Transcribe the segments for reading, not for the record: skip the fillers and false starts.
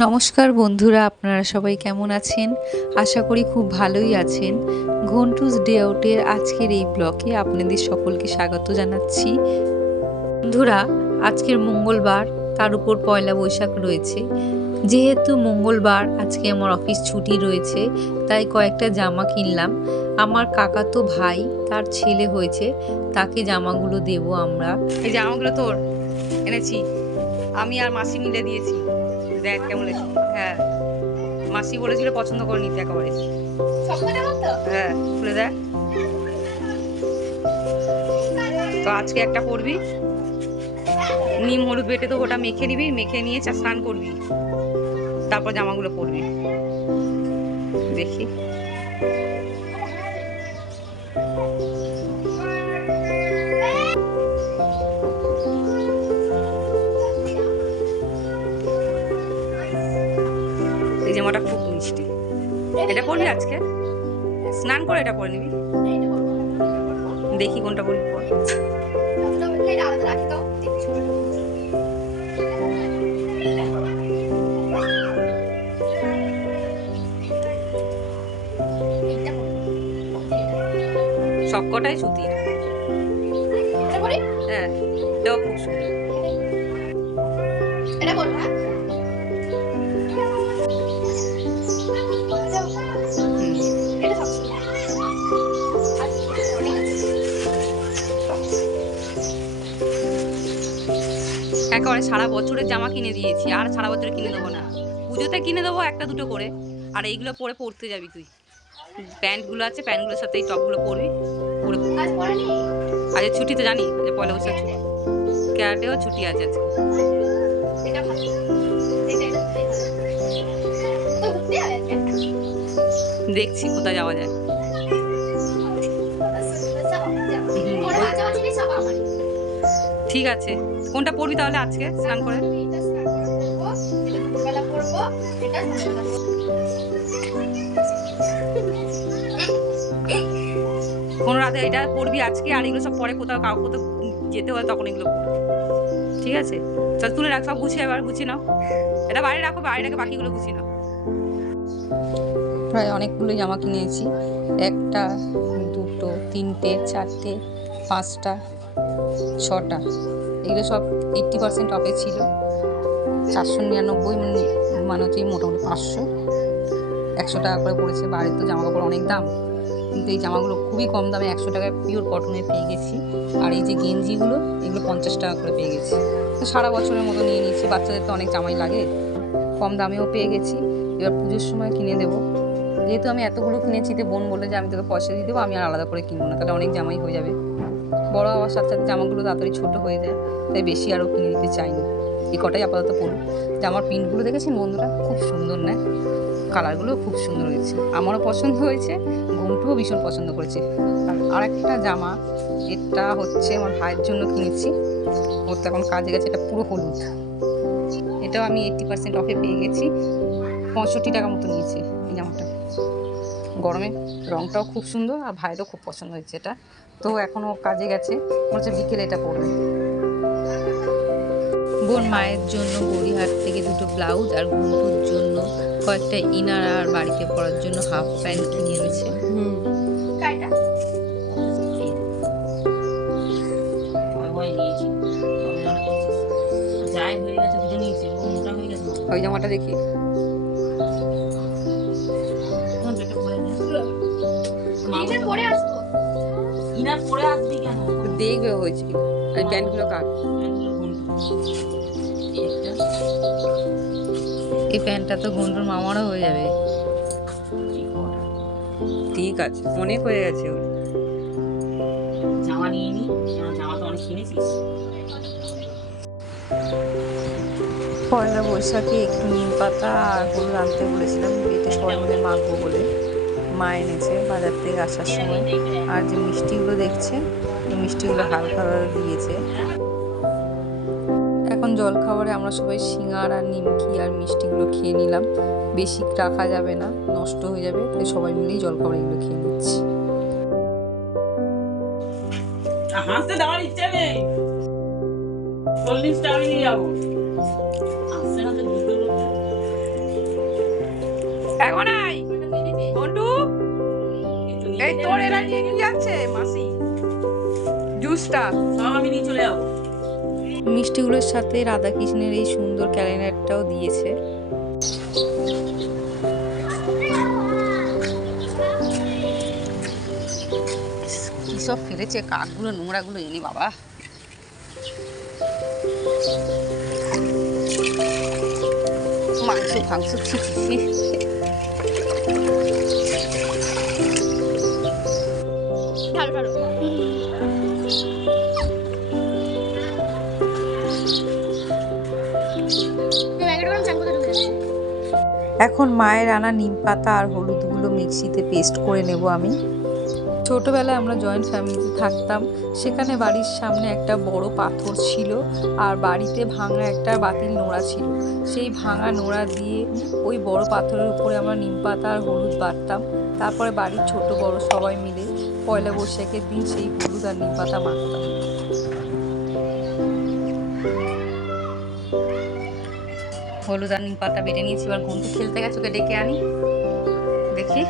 নমস্কার বন্ধুরা, আপনারা সবাই কেমন আছেন? আশা করি খুব ভালোই আছেন। ঘন্টুস ডে আউটের আজকের এই ব্লগে আপনাদের সকলকে স্বাগত জানাচ্ছি। বন্ধুরা, আজকের মঙ্গলবার, তার উপর পয়লা বৈশাখ রয়েছে। যেহেতু মঙ্গলবার আজকে আমার অফিস ছুটি রয়েছে, তাই কয়েকটা জামা কিনলাম। আমার কাকাতো ভাই, তার ছেলে হয়েছে, তাকে জামাগুলো দেব আমরা। এই জামাগুলো তোর এনেছি, আমি আর মাসি মিলে দিয়েছি। দেখ কেমন লেগেছে। হ্যাঁ, মাসি বলেছিল পছন্দ করে নিতে একেবারে। হ্যাঁ, খুলে দেখ। তো আজকে একটা পরবি, নিম হলুদ বেটে তো ওটা মেখে নিবি, মেখে নিয়ে স্নান করবি, তারপর জামাগুলো পরবি। দেখি এই জামাটা খুব মিষ্টি। এটা পরবি আজকে, স্নান করে এটা পরে নিবি। দেখি কোনটা পরবি, পর। সবকটাই সুতির। হ্যাঁ, এটাও খুব সুন্দর। একেবারে সারা বছরের জামা কিনে দিয়েছি, আর সারা বছর কিনে দেবো না। পুজোতে কিনে দেবো একটা দুটো করে, আর এইগুলো পরে পরতে যাবি তুই। প্যান্টগুলো আছে, প্যান্টগুলোর সাথে এই টপগুলো পরবি, পরে আজ ছুটি তো জানি, যে পয়লা বৈশাখ ছুটি, ক্যারাটেও ছুটি আছে আজকে। দেখছি কোথায় যাওয়া যায়। ঠিক আছে, কোনটা পরবি তাহলে আজকে স্নান করে? কোন রাতে এটা পরবি আজকে, আর এগুলো সব পরে কোথাও কাউ কোথাও যেতে হয় তখন এগুলো পরবি। ঠিক আছে, চল তুলে রাখ, সব গুছিয়ে, এবার গুছিয়ে নাও। এটা বাইরে রাখো, বাইরে রাখে বাকিগুলো গুছিয়ে নাও। প্রায় অনেকগুলো জামা কিনেছি, একটা, দুটো, তিনটে, চারটে, পাঁচটা, ছটা। এগুলো সব 80% অফে ছিল। 499 মানে হচ্ছে মোটামুটি 500, 100 টাকা করে পড়েছে। বাড়ির তো জামা কাপড় অনেক দাম, কিন্তু এই জামাগুলো খুবই কম দামে 100 টাকায় পিওর কটনের পেয়ে গেছি। আর এই যে গেঞ্জিগুলো, এগুলো 50 টাকা করে পেয়ে গেছি। তো সারা বছরের মতো নিয়ে নিয়েছি, বাচ্চাদের তো অনেক জামাই লাগে, কম দামেও পেয়ে গেছি। এবার পুজোর সময় কিনে দেবো। যেহেতু আমি এতগুলো কিনেছি, তো বোন বলে যে আমি তোকে পয়সা দিয়ে দেবো, আমি আর আলাদা করে কিনবো না, তাহলে অনেক জামাই হয়ে যাবে। বড় হওয়ার সাথে সাথে জামাগুলো তাড়াতাড়ি ছোটো হয়ে যায়, তাই বেশি আরও কিনে দিতে চাইনি। এই কটাই আপাতত পড়ুন। জামার প্রিন্টগুলো দেখেছেন বন্ধুরা, খুব সুন্দর না? কালারগুলো খুব সুন্দর হয়েছে, আমারও পছন্দ হয়েছে, ঘন্টুও ভীষণ পছন্দ করেছে। আর একটা জামা, এটা হচ্ছে আমার ভাইয়ের জন্য কিনেছি, ওর তো এখন কাজে গেছে। এটা পুরো হলুদ, এটাও আমি 80% অফে পেয়ে গেছি। 65 টাকা মতো নিয়েছি এই জামাটা। গরমে রঙটাও খুব সুন্দর, আর ভাইয়েরও খুব পছন্দ হয়েছে এটা। তো এখনও কাজে গেছে, মনে হচ্ছে বিকেলে এটা পরবে। বোন মায়ের জন্য গড়িহাট থেকে দুটো ব্লাউজ, আর ঘন্টুর জন্য কয়েকটা ইনার, আর বাড়িতে পরার জন্য হাফ প্যান্ট কিনে এনেছে। ওই জামাটা দেখি, দেখবে হয়েছে কি। আর প্যান্টগুলো কার? এই প্যান্টটা তো ঘন্টুর মামারও হয়ে যাবে। ঠিক আছে, অনেক হয়ে গেছে। জামা নিয়ে নি, জামা তো অনেক কিনেছিস। পয়লা বৈশাখে একটু নিম পাতা আর হলুদ আনতে বলেছিলাম, বেটে সবাই মিলে মাখবো বলে। মা এনেছে বাজার থেকে আসার সময়। আর যে মিষ্টিগুলো দেখছে, এই মিষ্টিগুলো হালকা দিয়েছে। এখন জলখাবারে আমরা সবাই সিঙ্গাড়া আর নিমকি আর মিষ্টিগুলো খেয়ে নিলাম। বেশি রাখা যাবে না, নষ্ট হয়ে যাবে, তাই সবাই মিলেই জলখাবার এগুলো খেয়ে নিচ্ছি। হাসতে দেওয়ার ইচ্ছা নেই, 40 টাকা নিয়ে যাবো। আসছে না তো দুটো নাই মন্টু, এই তোর এরা নিয়ে যাচ্ছে মাসি জুসটা। আমি নিয়ে চলে যাবো। মিষ্টিগুলোর সাথে রাধাকৃষ্ণের এই সুন্দর ক্যালেন্ডারটাও দিয়েছে। কি সব ফেলেছে কাকগুলো, নোংরাগুলো এনে বাবা। মাংস ফাংস ছি। এখন মায়ের আনা নিম পাতা আর হলুদগুলো মিক্সিতে পেস্ট করে নেব আমি। ছোটোবেলায় আমরা জয়েন্ট ফ্যামিলিতে থাকতাম, সেখানে বাড়ির সামনে একটা বড় পাথর ছিল আর বাড়িতে ভাঙা একটা বাতিল নোড়া ছিল। সেই ভাঙা নোড়া দিয়ে ওই বড় পাথরের উপরে আমরা নিম পাতা আর হলুদ বাটতাম। তারপরে বাড়ির ছোট বড় সবাই মিলে পয়লা বৈশাখের দিন সেই হলুদ আর নিম পাতা মাখতাম। হলুদ আর নিম পাতা বেটে নিয়েছি, এবার ঘুমতে খেলতে গেছে, ওকে ডেকে আনি দেখি।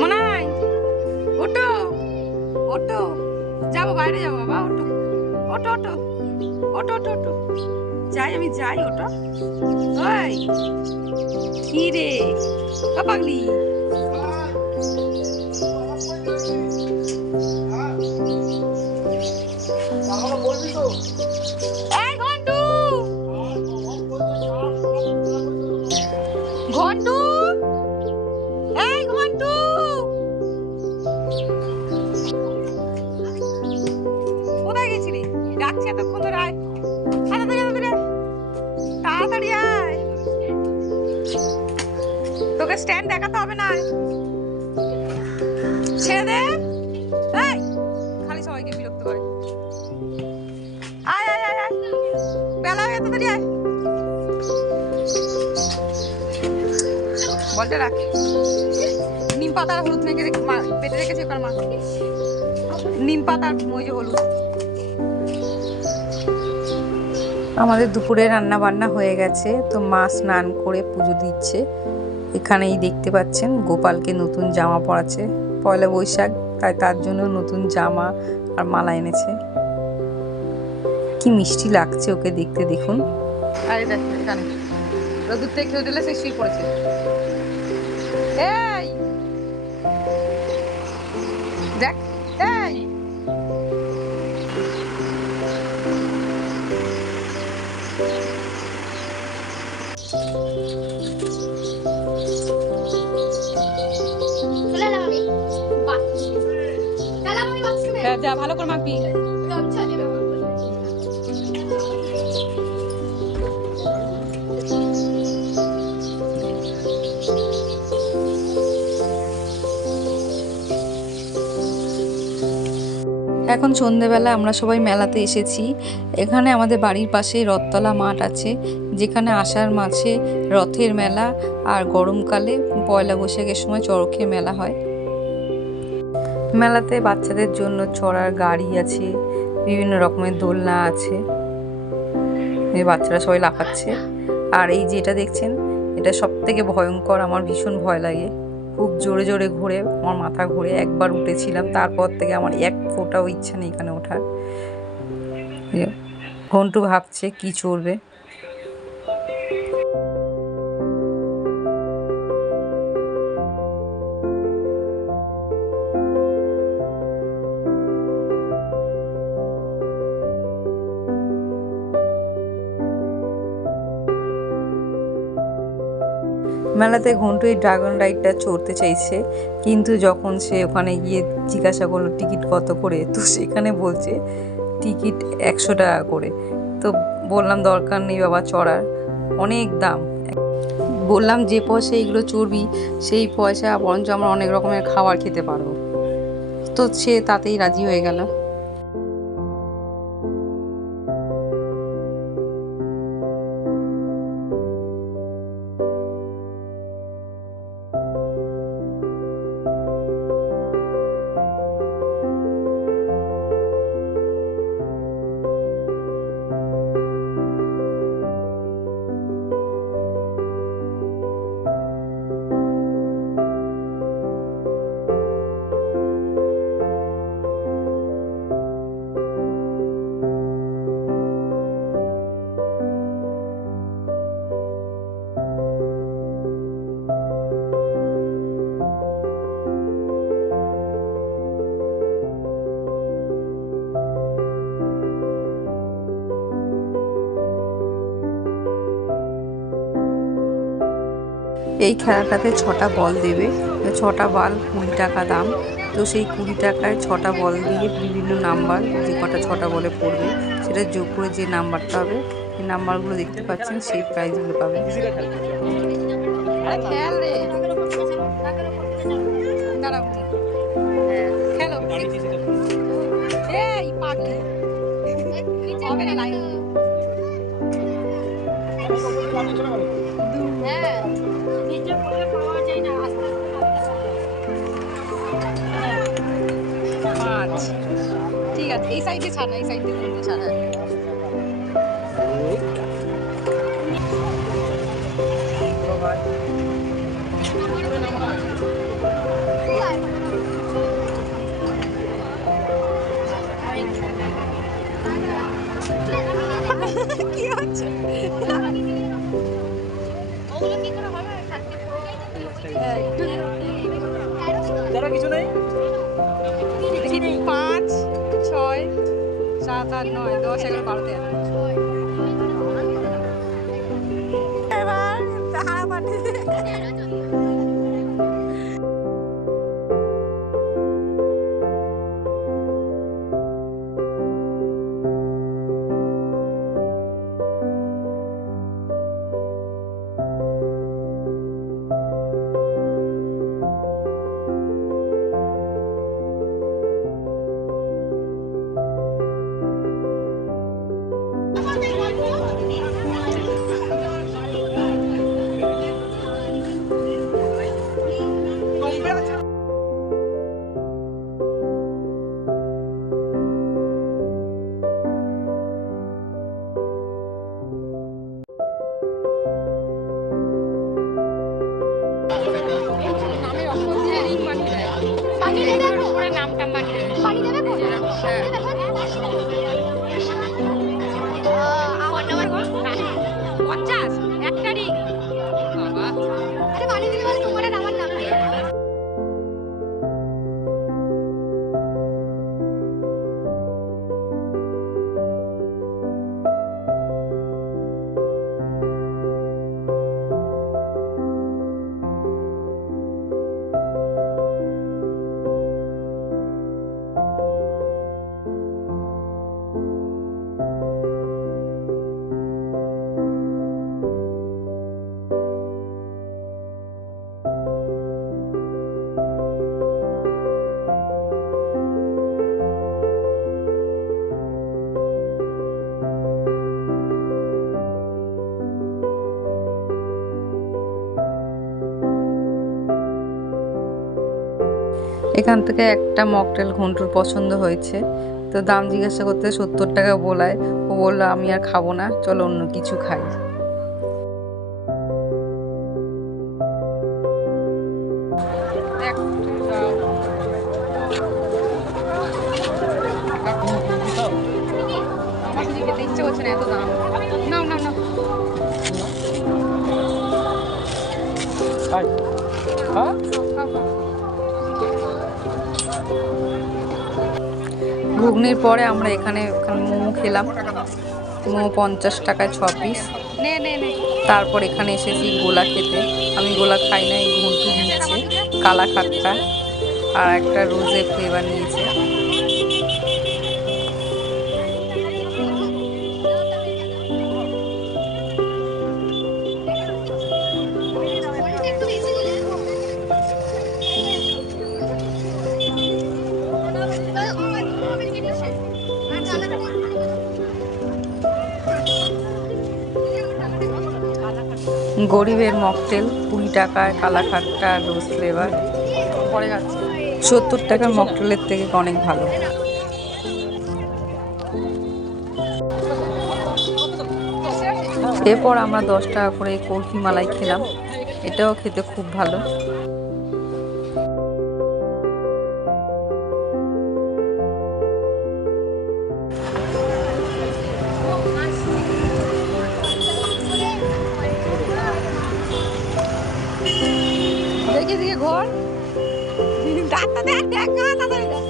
মনাই ওটো ওটো, যাবো বাইরে যাবো বাবা, ওটো ওটো ওটো ওটো ওটো ওটো, যাই আমি যাই। ওটো ওই কি রে পাগলি, এই ঘন্টু ঘন্টু, এই ঘন্টু, কোথায় গেছিলি? ডাকছি এতক্ষণ ধরে, আয় তাড়াতাড়ি আয়, তোকে স্ট্যান্ড দেখাতে হবে না, ছেড়ে দে। এই খালি সবাইকে বিরক্ত করে। আয় আয় আয় আয়, বেলা হয়ে তাড়াতাড়ি আয়, বলতে রাখ। নিম পাতা আর হলুদ মেখে পেটে রেখেছে ওখানে মা, নিম পাতা আর ওই যে হলুদ। আমাদের দুপুরে রান্না বান্না হয়ে গেছে, তো মা স্নান করে পুজো দিচ্ছে। এখানেই দেখতে পাচ্ছেন গোপালকে নতুন জামা পরাচ্ছে, পয়লা বৈশাখ তাই তার জন্য নতুন জামা আর মালা এনেছে। কি মিষ্টি লাগছে ওকে দেখতে, দেখুন। আরে দেখ এখানে রোদুর থেকে খেয়ে দিলে সে শুয়ে পড়েছে। এই দেখ, এই যা ভালো করে মাখবি। এখন সন্ধেবেলা আমরা সবাই মেলাতে এসেছি। এখানে আমাদের বাড়ির পাশে রথতলা মাঠ আছে, যেখানে আষাঢ় মাসে রথের মেলা আর গরমকালে পয়লা বৈশাখের সময় চড়কের মেলা হয়। মেলাতে বাচ্চাদের জন্য চড়ার গাড়ি আছে, বিভিন্ন রকমের দোলনা আছে, বাচ্চারা সবাই লাফাচ্ছে। আর এই যেটা দেখছেন এটা সব থেকে ভয়ঙ্কর, আমার ভীষণ ভয় লাগে, খুব জোরে জোরে ঘুরে, আমার মাথা ঘুরে। একবার উঠেছিলাম, তারপর থেকে আমার এক ফোঁটাও ইচ্ছা নেই এখানে ওঠার। ঘন্টু ভাবছে কি চড়বে। মেলাতে ঘন্টু এই ড্রাগন রাইডটা চড়তে চাইছে, কিন্তু যখন সে ওখানে গিয়ে জিজ্ঞাসা করলো টিকিট কত করে, তো সেখানে বলছে টিকিট 100 টাকা করে। তো বললাম দরকার নেই বাবা চড়ার, অনেক দাম। বললাম যে পয়সা এইগুলো চড়বি সেই পয়সা বরঞ্চ আমরা অনেক রকমের খাবার খেতে পারবো। তো সে তাতেই রাজি হয়ে গেল। এই খেলাটাতে 6টা বল দেবে, 6টা বল 20 টাকা দাম। তো সেই 20 টাকায় 6টা বল দিয়ে বিভিন্ন নাম্বার, যে কটা 6টা বলে পড়বে সেটা যোগ করে যে নাম্বারটা হবে, এই নাম্বারগুলো দেখতে পাচ্ছেন, সেই প্রাইজগুলো পাবে। খেয়াল রে খেলো এই পাগলি হবে না লাইন। পাঁচ, ঠিক আছে, এই সাইডে ছাড়া, এই সাইডে তিনটে ছাড়া। কি হচ্ছে? কিছু নেই। 5, 6, 7, 8, 9, 10, 11, 12, 13। এবার হারা পাটি। এখান থেকে একটা মকটেল ঘন্টুর পছন্দ হয়েছে, তো দাম জিজ্ঞাসা করতে 70 টাকা বলায় ও বললো আমি আর খাবো না, চলো অন্য কিছু খাই। আমার কিছু খেতে ইচ্ছে করছে না, এত দাম। নাও নাও নাও। ঘুগনির পরে আমরা এখানে মোমো খেলাম। মোমো 50 টাকায় 6 পিস। তারপর এখানে এসেছি গোলা খেতে। আমি গোলা খাই না, এই ঘন্টু নিচ্ছে কালা খাট্টা আর একটা রোজে ফ্লেভার নিয়েছে। গরিবের মকটেল 20 টাকায় কালা খাট্টা রোজ ফ্লেভার। 70 টাকার মকটেলের থেকে অনেক ভালো। এরপর আমরা 10 টাকা করে কলফি মালাই খেলাম, এটাও খেতে খুব ভালো। দেখি এদিকে ঘর, দাঁতটা দেখ, দেখ তাড়াতাড়ি দেখ,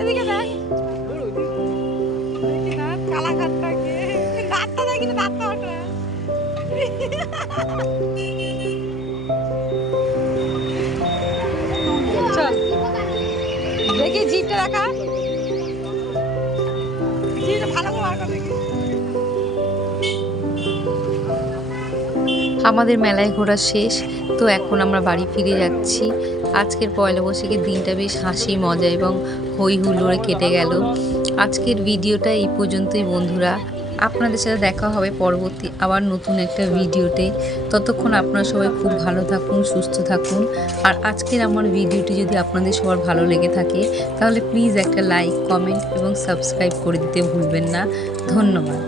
এদিকে দেখ, দেখি না কালা খাটটাকে, দাঁতটা দেখি না, দাঁতটা ওঠা। দেখি জিপটা রাখা আমাদের মেলায় ঘোরা শেষ, তো এখন আমরা বাড়ি ফিরে যাচ্ছি। আজকের পয়লা বৈশাখের দিনটা বেশ হাসি মজা এবং হই হুল্লোড়ে কেটে গেল। আজকের ভিডিওটা এই পর্যন্তই বন্ধুরা। আপনাদের সাথে দেখা হবে পরবর্তী আবার নতুন একটা ভিডিওতে। ততক্ষণ আপনারা সবাই খুব ভালো থাকুন, সুস্থ থাকুন। আর আজকের আমার ভিডিওটি যদি আপনাদের সবার ভালো লেগে থাকে তাহলে প্লিজ একটা লাইক, কমেন্ট এবং সাবস্ক্রাইব করে দিতে ভুলবেন না। ধন্যবাদ।